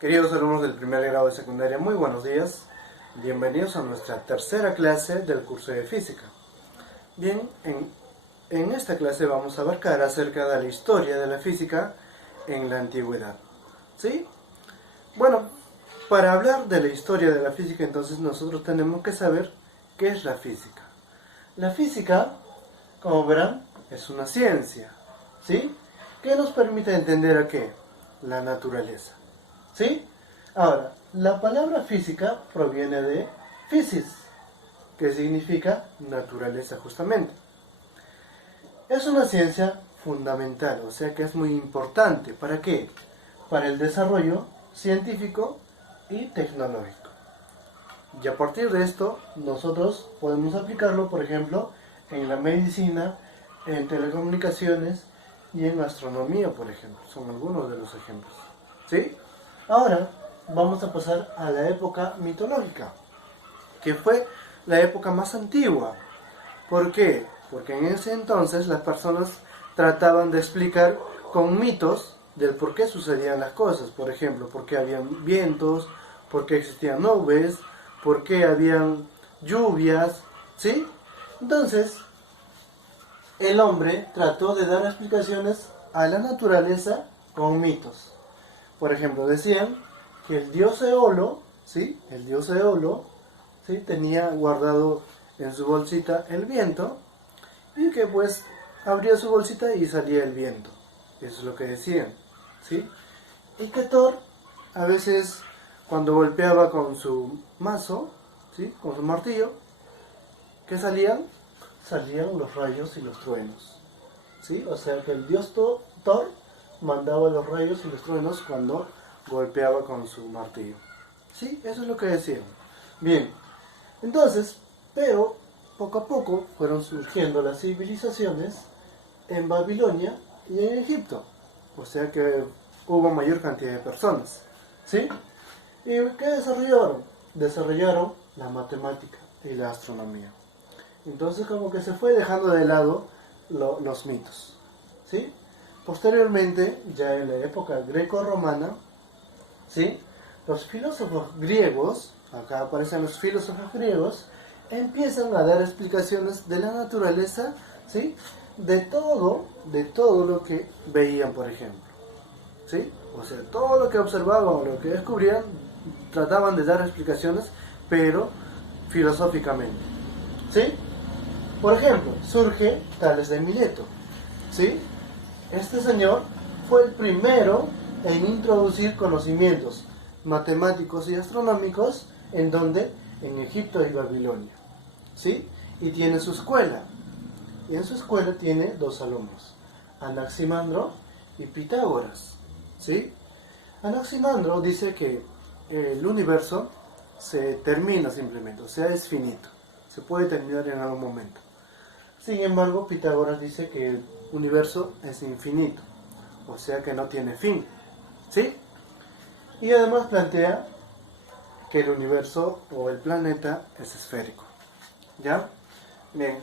Queridos alumnos del primer grado de secundaria, muy buenos días. Bienvenidos a nuestra tercera clase del curso de física. Bien, en esta clase vamos a abarcar acerca de la historia de la física en la antigüedad. ¿Sí? Bueno, para hablar de la historia de la física, entonces nosotros tenemos que saber qué es la física. La física, como verán, es una ciencia, ¿sí? Que nos permite entender a qué? La naturaleza. ¿Sí? Ahora, la palabra física proviene de physis, que significa naturaleza justamente. Es una ciencia fundamental, o sea que es muy importante. ¿Para qué? Para el desarrollo científico y tecnológico. Y a partir de esto, nosotros podemos aplicarlo, por ejemplo, en la medicina, en telecomunicaciones y en astronomía, por ejemplo. Son algunos de los ejemplos. ¿Sí? Ahora vamos a pasar a la época mitológica, que fue la época más antigua. ¿Por qué? Porque en ese entonces las personas trataban de explicar con mitos del por qué sucedían las cosas. Por ejemplo, por qué habían vientos, por qué existían nubes, por qué habían lluvias, ¿sí? Entonces, el hombre trató de dar explicaciones a la naturaleza con mitos. Por ejemplo, decían que el dios Eolo, ¿sí? El dios Eolo, ¿sí? Tenía guardado en su bolsita el viento y que pues abría su bolsita y salía el viento. Eso es lo que decían, ¿sí? Y que Thor a veces cuando golpeaba con su mazo, ¿sí? Con su martillo, ¿qué salían? Salían los rayos y los truenos, ¿sí? O sea que el dios Thor mandaba los rayos y los truenos cuando golpeaba con su martillo. ¿Sí? Eso es lo que decían. Bien, entonces, pero poco a poco fueron surgiendo las civilizaciones en Babilonia y en Egipto. O sea que hubo mayor cantidad de personas. ¿Sí? ¿Y qué desarrollaron? Desarrollaron la matemática y la astronomía. Entonces como que se fue dejando de lado los mitos. ¿Sí? Posteriormente, ya en la época greco-romana, ¿sí? Los filósofos griegos, acá aparecen los filósofos griegos, empiezan a dar explicaciones de la naturaleza, ¿sí? De todo lo que veían, por ejemplo, ¿sí? O sea, todo lo que observaban o lo que descubrían, trataban de dar explicaciones, pero filosóficamente, ¿sí? Por ejemplo, surge Tales de Mileto, ¿sí? Este señor fue el primero en introducir conocimientos matemáticos y astronómicos en donde en Egipto y Babilonia, ¿sí? Y tiene su escuela. Y en su escuela tiene dos alumnos, Anaximandro y Pitágoras, ¿sí? Anaximandro dice que el universo se termina simplemente, o sea, es finito, se puede terminar en algún momento. Sin embargo, Pitágoras dice que el universo es infinito, o sea que no tiene fin, ¿sí? Y además plantea que el universo o el planeta es esférico, ¿ya? Bien,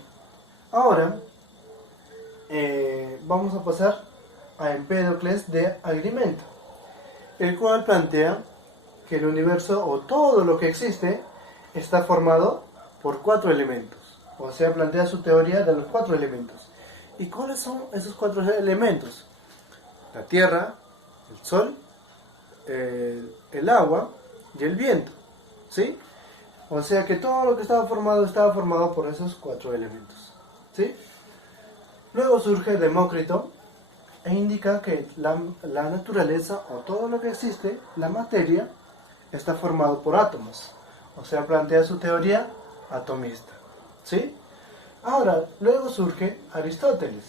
ahora vamos a pasar a Empédocles de Agrimento, el cual plantea que el universo o todo lo que existe está formado por 4 elementos, o sea, plantea su teoría de los 4 elementos. ¿Y cuáles son esos 4 elementos? La tierra, el sol, el agua y el viento, ¿sí? O sea que todo lo que estaba formado por esos 4 elementos, ¿sí? Luego surge Demócrito e indica que la naturaleza o todo lo que existe, la materia, está formado por átomos, o sea, plantea su teoría atomista, ¿sí? Ahora, luego surge Aristóteles,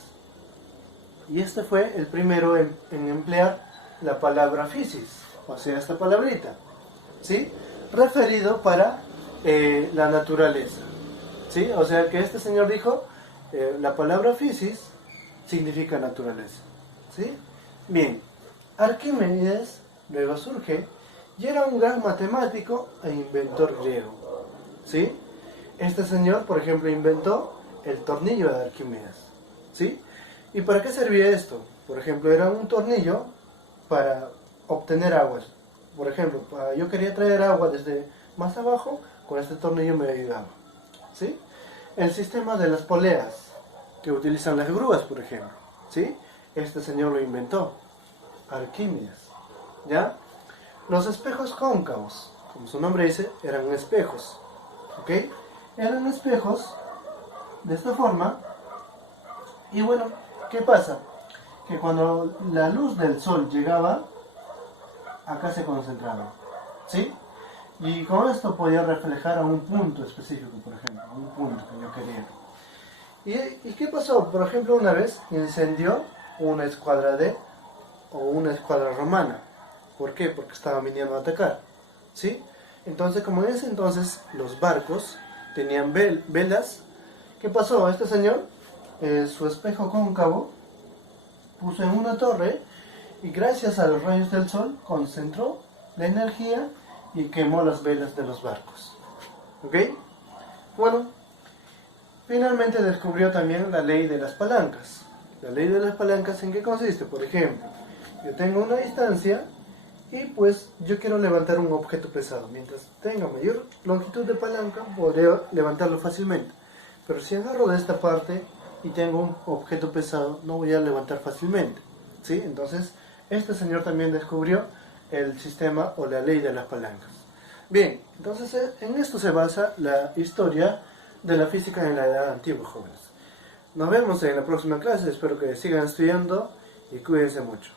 y este fue el primero en emplear la palabra physis, o sea, esta palabrita, ¿sí? Referido para la naturaleza, ¿sí? O sea, que este señor dijo, la palabra physis significa naturaleza, ¿sí? Bien, Arquímedes luego surge, y era un gran matemático e inventor griego, ¿sí? Este señor, por ejemplo, inventó el tornillo de Arquímedes, ¿sí? ¿Y para qué servía esto? Por ejemplo, era un tornillo para obtener agua por ejemplo, yo quería traer agua desde más abajo, con este tornillo me ayudaba, ¿sí? El sistema de las poleas, que utilizan las grúas, por ejemplo, ¿sí? Este señor lo inventó, Arquímedes, ¿ya? Los espejos cóncavos, como su nombre dice, eran espejos, ¿ok? Eran espejos de esta forma, y bueno, ¿qué pasa? Que cuando la luz del sol llegaba, acá se concentraba, ¿sí? Y con esto podía reflejar a un punto específico, por ejemplo, a un punto que yo quería. ¿Y qué pasó? Por ejemplo, una vez incendió una escuadra o una escuadra romana. ¿Por qué? Porque estaban viniendo a atacar, ¿sí? Entonces, como en ese entonces los barcos tenían velas, ¿qué pasó? Este señor, su espejo cóncavo, puso en una torre y gracias a los rayos del sol concentró la energía y quemó las velas de los barcos. ¿Ok? Bueno, finalmente descubrió también la ley de las palancas. La ley de las palancas, ¿en qué consiste? Por ejemplo, yo tengo una distancia y pues yo quiero levantar un objeto pesado. Mientras tenga mayor longitud de palanca, podré levantarlo fácilmente. Pero si agarro de esta parte y tengo un objeto pesado, no voy a levantar fácilmente, ¿sí? Entonces, este señor también descubrió el sistema o la ley de las palancas. Bien, entonces en esto se basa la historia de la física en la edad antigua, jóvenes. Nos vemos en la próxima clase, espero que sigan estudiando y cuídense mucho.